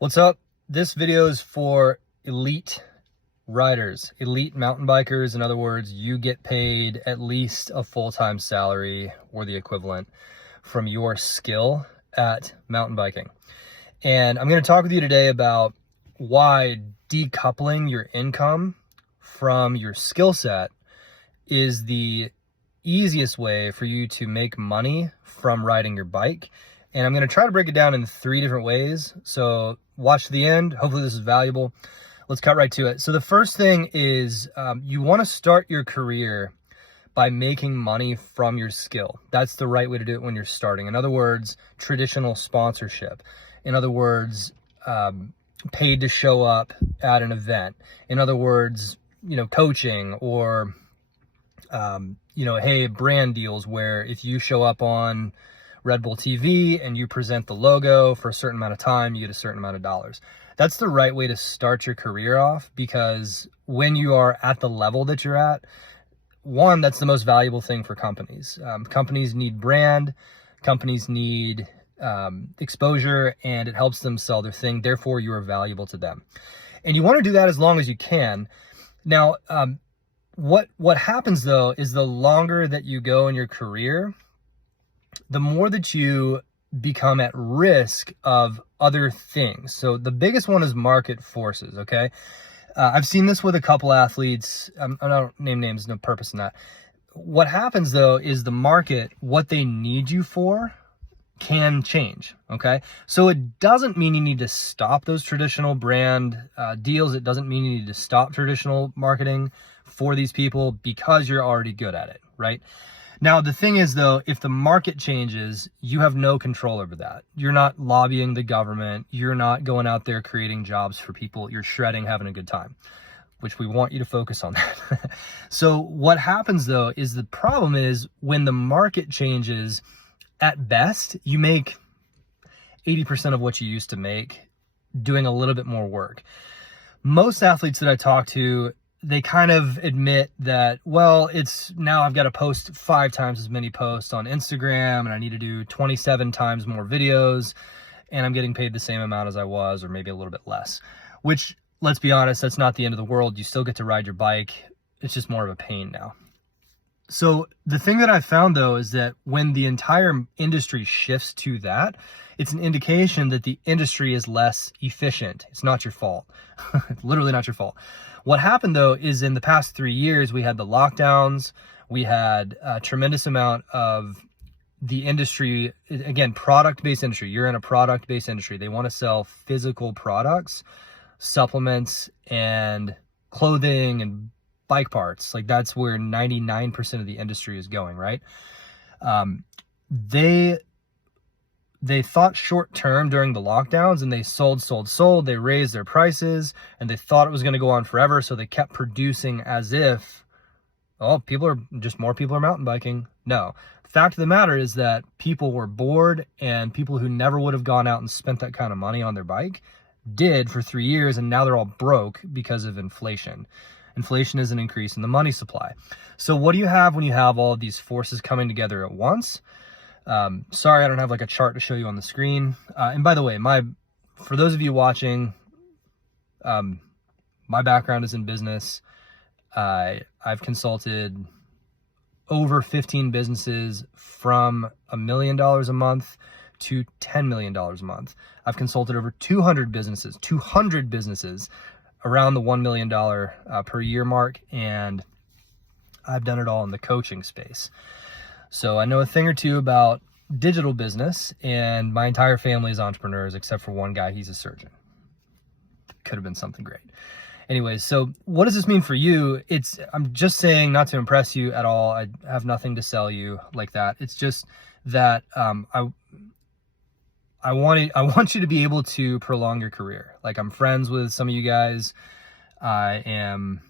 What's up? This video is for elite riders, elite mountain bikers. In other words, you get paid at least a full-time salary or the equivalent from your skill at mountain biking. And I'm going to talk with you today about why decoupling your income from your skill set is the easiest way for you to make money from riding your bike. And I'm going to try to break it down in 3 different ways. So watch to the end. Hopefully this is valuable. Let's cut right to it. So the first thing is you want to start your career by making money from your skill. That's the right way to do it when you're starting. In other words, traditional sponsorship. In other words, paid to show up at an event. In other words, coaching or, hey, brand deals where if you show up on Red Bull TV and you present the logo for a certain amount of time, you get a certain amount of dollars. That's the right way to start your career off, because when you are at the level that you're at, one, that's the most valuable thing for companies. Companies need brand, companies need exposure, and it helps them sell their thing. Therefore, you are valuable to them. And you want to do that as long as you can. Now, what happens though is the longer that you go in your career, the more that you become at risk of other things. So the biggest one is market forces, okay? I've seen this with a couple athletes. I don't name names, no purpose in that. What happens though is the market, what they need you for, can change, okay? So it doesn't mean you need to stop those traditional brand deals. It doesn't mean you need to stop traditional marketing for these people because you're already good at it, right? Now, the thing is, though, if the market changes, you have no control over that. You're not lobbying the government. You're not going out there creating jobs for people. You're shredding, having a good time, which we want you to focus on that. So what happens, though, is the problem is when the market changes, at best, you make 80% of what you used to make doing a little bit more work. Most athletes that I talk to, they kind of admit that, well, it's now I've got to post 5 times as many posts on Instagram and I need to do 27 times more videos and I'm getting paid the same amount as I was, or maybe a little bit less, which, let's be honest, that's not the end of the world. You still get to ride your bike. It's just more of a pain now. So the thing that I found though is that when the entire industry shifts to that, it's an indication that the industry is less efficient. It's not your fault. It's literally not your fault. What happened though is in the past 3 years, we had the lockdowns, we had a tremendous amount of the industry, again, product-based industry. You're in a product-based industry. They want to sell physical products, supplements, and clothing and bike parts. Like that's where 99% of the industry is going, right? They thought short term during the lockdowns and they sold. They raised their prices and they thought it was going to go on forever. So they kept producing as if, more people are mountain biking. No, the fact of the matter is that people were bored, and people who never would have gone out and spent that kind of money on their bike did for 3 years. And now they're all broke because of inflation. Inflation is an increase in the money supply. So what do you have when you have all of these forces coming together at once? Sorry, I don't have like a chart to show you on the screen. And by the way, for those of you watching, my background is in business. I've consulted over 15 businesses from $1 million a month to $10 million a month. I've consulted over 200 businesses around the $1 million per year mark. And I've done it all in the coaching space. So I know a thing or two about digital business, and my entire family is entrepreneurs except for one guy. He's a surgeon. Could have been something great. Anyways, so what does this mean for you? I'm just saying, not to impress you at all. I have nothing to sell you like that. It's just that I want you to be able to prolong your career. Like, I'm friends with some of you guys. I am,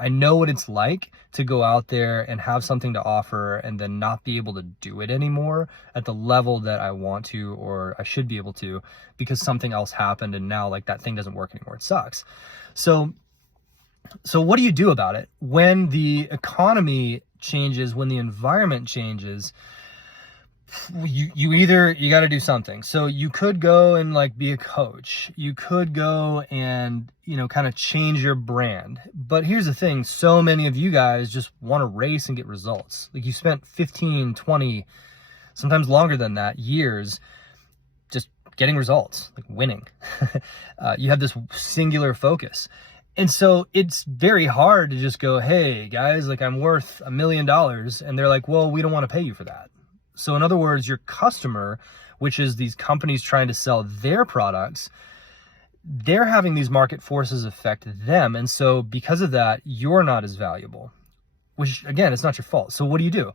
I know what it's like to go out there and have something to offer and then not be able to do it anymore at the level that I want to, or I should be able to, because something else happened and now like that thing doesn't work anymore. It sucks. So what do you do about it? When the economy changes, when the environment changes, you got to do something. So you could go and like be a coach. You could go and, kind of change your brand. But here's the thing. So many of you guys just want to race and get results. Like you spent 15, 20, sometimes longer than that, years just getting results, like winning. You have this singular focus. And so it's very hard to just go, hey guys, like I'm worth $1 million. And they're like, well, we don't want to pay you for that. So in other words, your customer, which is these companies trying to sell their products, they're having these market forces affect them. And so because of that, you're not as valuable, which again, it's not your fault. So what do?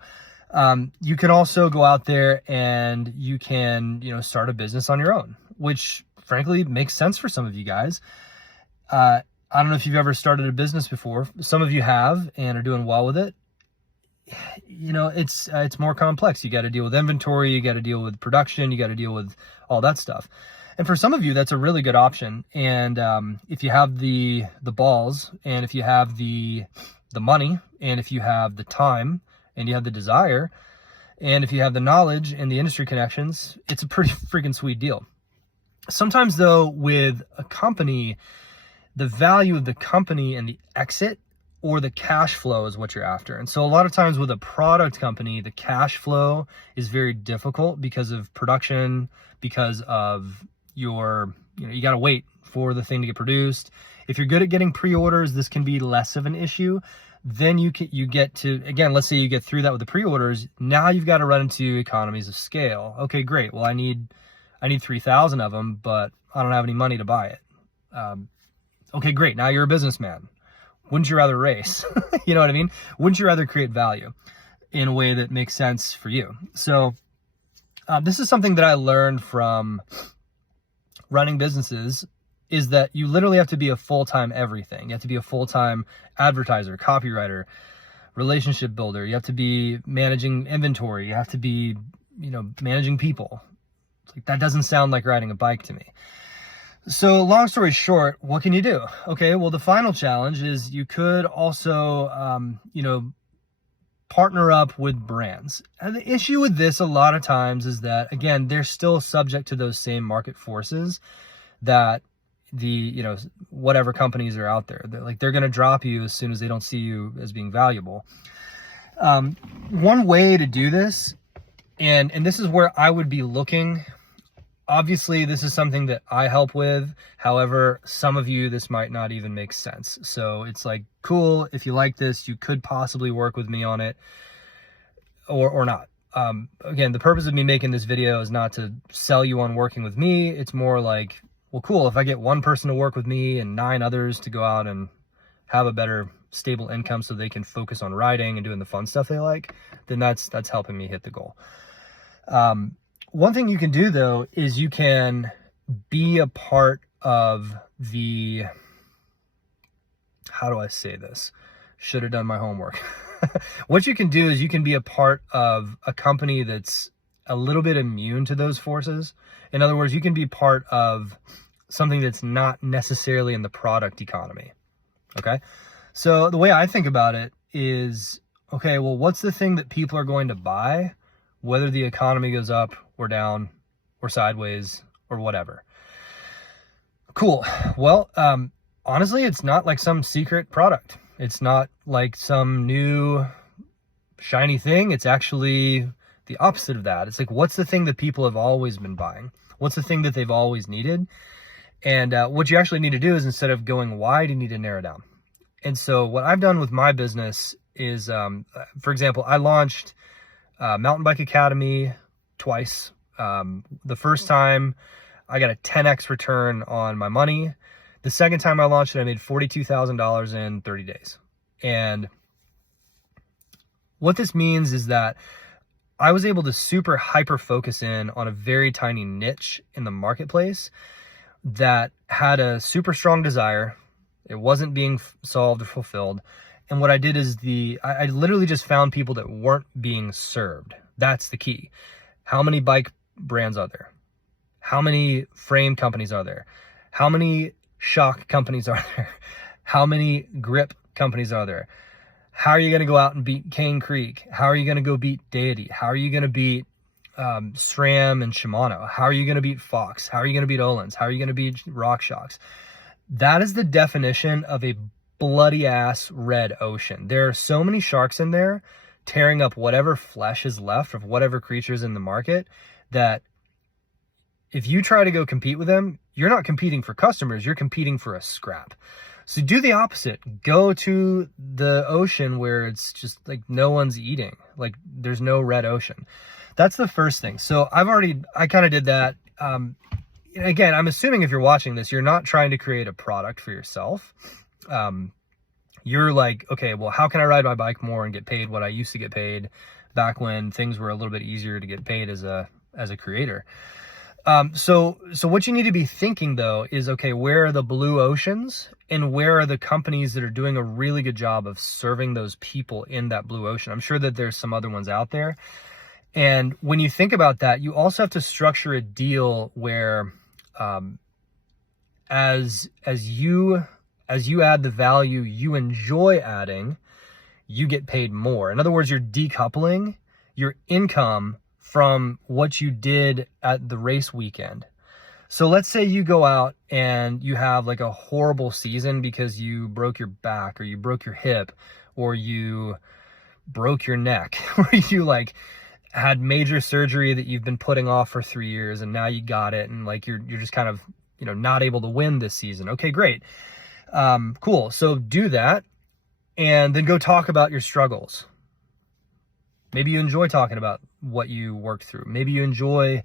You can also go out there and you can, start a business on your own, which frankly makes sense for some of you guys. I don't know if you've ever started a business before. Some of you have and are doing well with it. It's more complex. You got to deal with inventory, you got to deal with production, you got to deal with all that stuff. And for some of you, that's a really good option. And if you have the balls, and if you have the money, and if you have the time, and you have the desire, and if you have the knowledge and the industry connections, it's a pretty freaking sweet deal. Sometimes though, with a company, the value of the company and the exit or the cash flow is what you're after. And so a lot of times with a product company, the cash flow is very difficult because of production, because of you got to wait for the thing to get produced. If you're good at getting pre-orders, this can be less of an issue. Then you get to, again, let's say you get through that with the pre-orders. Now you've got to run into economies of scale. Okay, great. Well, I need 3,000 of them, but I don't have any money to buy it. Okay, great. Now you're a businessman. Wouldn't you rather race? You know what I mean? Wouldn't you rather create value in a way that makes sense for you? So this is something that I learned from running businesses, is that you literally have to be a full-time everything. You have to be a full-time advertiser, copywriter, relationship builder. You have to be managing inventory. You have to be, managing people. It's like, that doesn't sound like riding a bike to me. So long story short, what can you do? Okay, well, the final challenge is you could also, partner up with brands. And the issue with this a lot of times is that, again, they're still subject to those same market forces that the, whatever companies are out there. They're going to drop you as soon as they don't see you as being valuable. One way to do this, and this is where I would be looking. Obviously, this is something that I help with. However, some of you, this might not even make sense. So it's like, cool, if you like this, you could possibly work with me on it or not. Again, the purpose of me making this video is not to sell you on working with me. It's more like, well, cool, if I get one person to work with me and 9 others to go out and have a better stable income so they can focus on writing and doing the fun stuff they like, then that's helping me hit the goal. One thing you can do, though, is you can be a part of the, how do I say this? Should have done my homework. What you can do is you can be a part of a company that's a little bit immune to those forces. In other words, you can be part of something that's not necessarily in the product economy. Okay? So the way I think about it is, okay, well, what's the thing that people are going to buy, whether the economy goes up or down or sideways or whatever? Cool. Well, honestly, it's not like some secret product. It's not like some new shiny thing. It's actually the opposite of that. It's like, what's the thing that people have always been buying? What's the thing that they've always needed? And what you actually need to do is, instead of going wide, you need to narrow down. And so what I've done with my business is, for example, I launched Mountain Bike Academy twice. The first time I got a 10x return on my money. The second time I launched it, I made $42,000 in 30 days. And what this means is that I was able to super hyper focus in on a very tiny niche in the marketplace that had a super strong desire. It wasn't being solved or fulfilled. And what I did is I literally just found people that weren't being served. That's the key. How many bike brands are there? How many frame companies are there? How many shock companies are there? How many grip companies are there? How are you going to go out and beat Cane Creek? How are you going to go beat Deity? How are you going to beat SRAM and Shimano? How are you going to beat Fox? How are you going to beat Öhlins? How are you going to beat RockShox? That is the definition of a bloody ass red ocean. There are so many sharks in there tearing up whatever flesh is left of whatever creatures in the market, that if you try to go compete with them, you're not competing for customers, you're competing for a scrap. So do the opposite. Go to the ocean where it's just like no one's eating, like there's no red ocean. That's the first thing. So I kind of did that. Again, I'm assuming if you're watching this, you're not trying to create a product for yourself. You're like, okay, well, how can I ride my bike more and get paid what I used to get paid back when things were a little bit easier to get paid as a creator? So what you need to be thinking though is, okay, where are the blue oceans and where are the companies that are doing a really good job of serving those people in that blue ocean? I'm sure that there's some other ones out there. And when you think about that, you also have to structure a deal where, as you add the value you enjoy adding, you get paid more. In other words, you're decoupling your income from what you did at the race weekend. So let's say you go out and you have like a horrible season because you broke your back or you broke your hip or you broke your neck or you like had major surgery that you've been putting off for 3 years and now you got it, and like you're just kind of, not able to win this season. Okay, great. Cool. So do that and then go talk about your struggles. Maybe you enjoy talking about what you worked through. Maybe you enjoy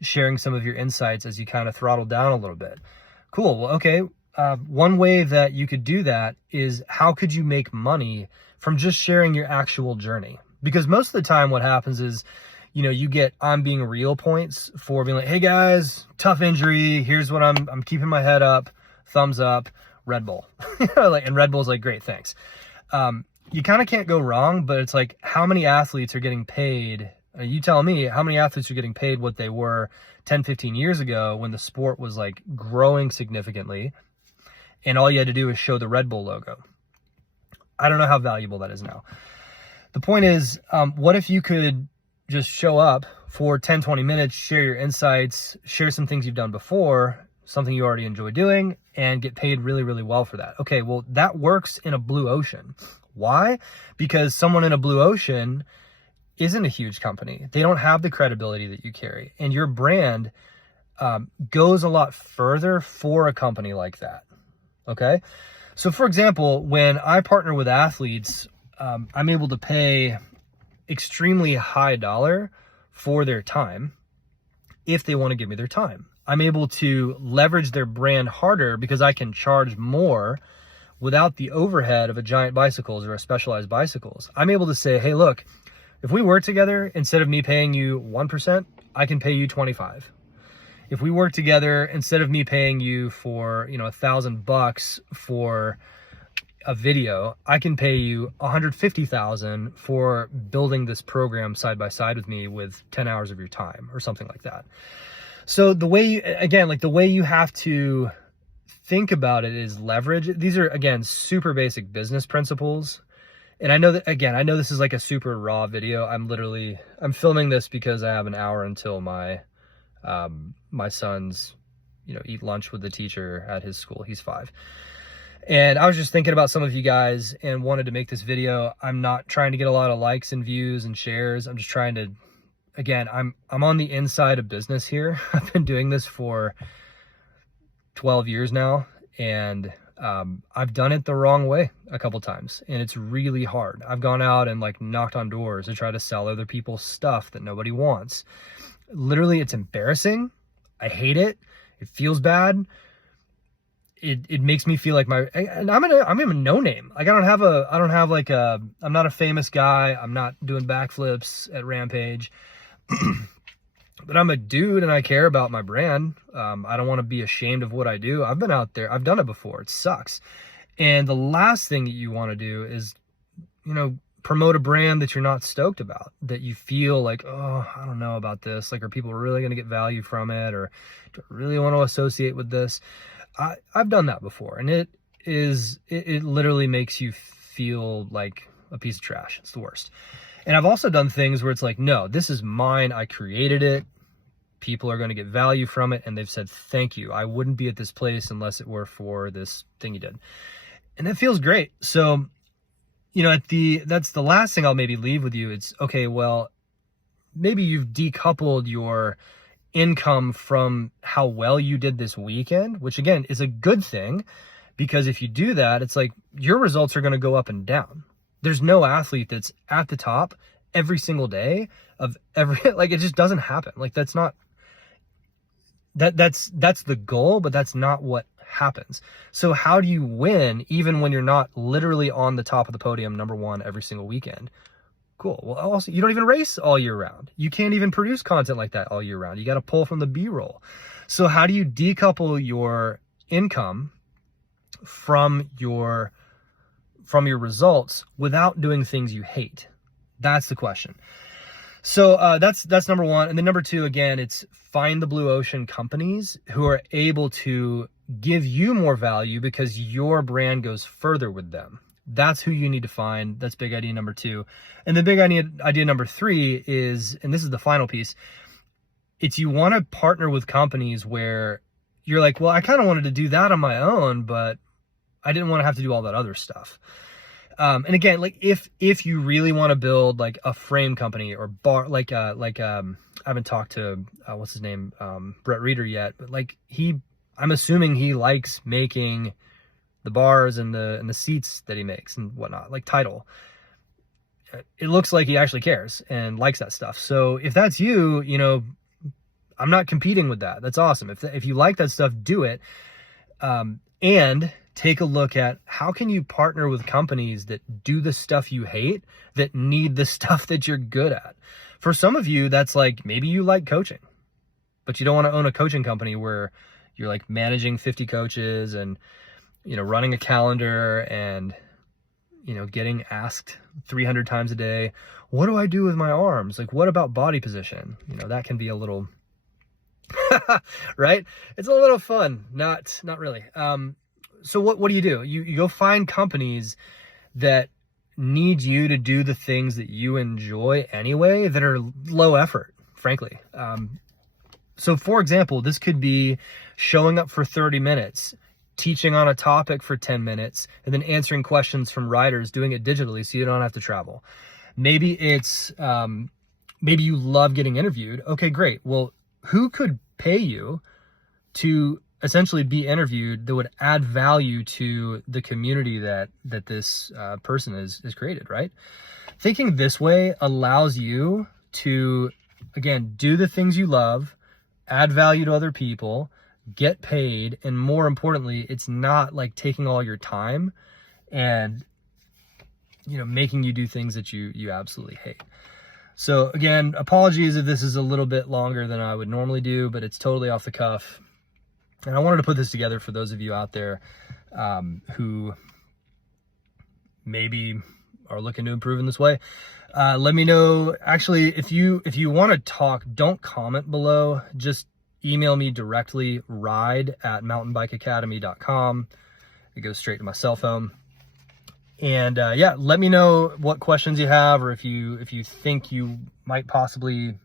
sharing some of your insights as you kind of throttle down a little bit. Cool. Well, okay. One way that you could do that is, how could you make money from just sharing your actual journey? Because most of the time what happens is, you get I'm being real points for being like, hey guys, tough injury. Here's what I'm keeping my head up, thumbs up, Red Bull. And Red Bull's like, great, thanks. You kind of can't go wrong, but it's like, how many athletes are getting paid? You tell me how many athletes are getting paid what they were 10, 15 years ago when the sport was like growing significantly and all you had to do is show the Red Bull logo. I don't know how valuable that is now. The point is, what if you could just show up for 10, 20 minutes, share your insights, share some things you've done before, something you already enjoy doing, and get paid really, really well for that? Okay, well, that works in a blue ocean. Why? Because someone in a blue ocean isn't a huge company. They don't have the credibility that you carry. And your brand goes a lot further for a company like that. Okay? So for example, when I partner with athletes, I'm able to pay extremely high dollar for their time if they want to give me their time. I'm able to leverage their brand harder because I can charge more without the overhead of a Giant Bicycles or a Specialized Bicycles. I'm able to say, hey, look, if we work together, instead of me paying you 1%, I can pay you 25. If we work together, instead of me paying you for, $1,000 for a video, I can pay you $150,000 for building this program side by side with me with 10 hours of your time or something like that. So the way, the way you have to think about it is leverage. These are, again, super basic business principles. And I know that, I know this is like a super raw video. I'm filming this because I have an hour until my son's, eat lunch with the teacher at his school. He's 5. And I was just thinking about some of you guys and wanted to make this video. I'm not trying to get a lot of likes and views and shares. I'm just trying to, I'm on the inside of business here. I've been doing this for 12 years now, and I've done it the wrong way a couple times, and it's really hard. I've gone out and like knocked on doors to try to sell other people's stuff that nobody wants. Literally, it's embarrassing. I hate it. It feels bad. It makes me feel like I'm a no name. Like I'm not a famous guy. I'm not doing backflips at Rampage, but I'm a dude and I care about my brand. I don't want to be ashamed of what I do. I've been out there. I've done it before. It sucks. And the last thing that you want to do is, promote a brand that you're not stoked about, that you feel like, oh, I don't know about this. Like, are people really going to get value from it? Or do I really want to associate with this? I've done that before, and it literally makes you feel like a piece of trash. It's the worst. And I've also done things where it's like, no, this is mine. I created it. People are going to get value from it. And they've said, thank you. I wouldn't be at this place unless it were for this thing you did. And that feels great. So, you know, that's the last thing I'll maybe leave with you. It's okay, well, maybe you've decoupled your income from how well you did this weekend, which again is a good thing, because if you do that, it's like your results are going to go up and down. There's no athlete that's at the top every single day of every, like, it just doesn't happen. Like, that's not, that's the goal, but that's not what happens. So how do you win even when you're not literally on the top of the podium, number one, every single weekend? Cool. Well, also, you don't even race all year round. You can't even produce content like that all year round. You got to pull from the B-roll. So how do you decouple your income from your results without doing things you hate? That's the question. So that's number one. And then number two, again, it's find the blue ocean companies who are able to give you more value because your brand goes further with them. That's who you need to find. That's big idea number two. And the big idea number three is, and this is the final piece, it's you want to partner with companies where you're like, well, I kind of wanted to do that on my own, but I didn't want to have to do all that other stuff. And again, like if you really want to build like a frame company or bar, I haven't talked to, what's his name? Brett Reeder yet, but like I'm assuming he likes making the bars and the seats that he makes and whatnot, like Tidal. It looks like he actually cares and likes that stuff. So if that's you, you know, I'm not competing with that. That's awesome. If you like that stuff, do it. And take a look at how can you partner with companies that do the stuff you hate, that need the stuff that you're good at. For some of you, that's like, maybe you like coaching, but you don't want to own a coaching company where you're like managing 50 coaches and, you know, running a calendar and, you know, getting asked 300 times a day, what do I do with my arms? Like, what about body position? You know, that can be a little, right? It's a little fun. Not really. So what do? You go find companies that need you to do the things that you enjoy anyway, that are low effort, frankly. So for example, this could be showing up for 30 minutes, teaching on a topic for 10 minutes, and then answering questions from riders, doing it digitally so you don't have to travel. Maybe it's, maybe you love getting interviewed. Okay, great. Well, who could pay you to essentially be interviewed that would add value to the community that this person is created, right? Thinking this way allows you to, again, do the things you love, add value to other people, get paid, and more importantly, it's not like taking all your time and, you know, making you do things that you absolutely hate. So again, apologies if this is a little bit longer than I would normally do, but it's totally off the cuff. And I wanted to put this together for those of you out there who maybe are looking to improve in this way. Let me know. Actually, if you want to talk, don't comment below. Just email me directly, ride@mountainbikeacademy.com. It goes straight to my cell phone. And yeah, let me know what questions you have, or if you think you might possibly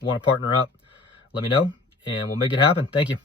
want to partner up, let me know and we'll make it happen. Thank you.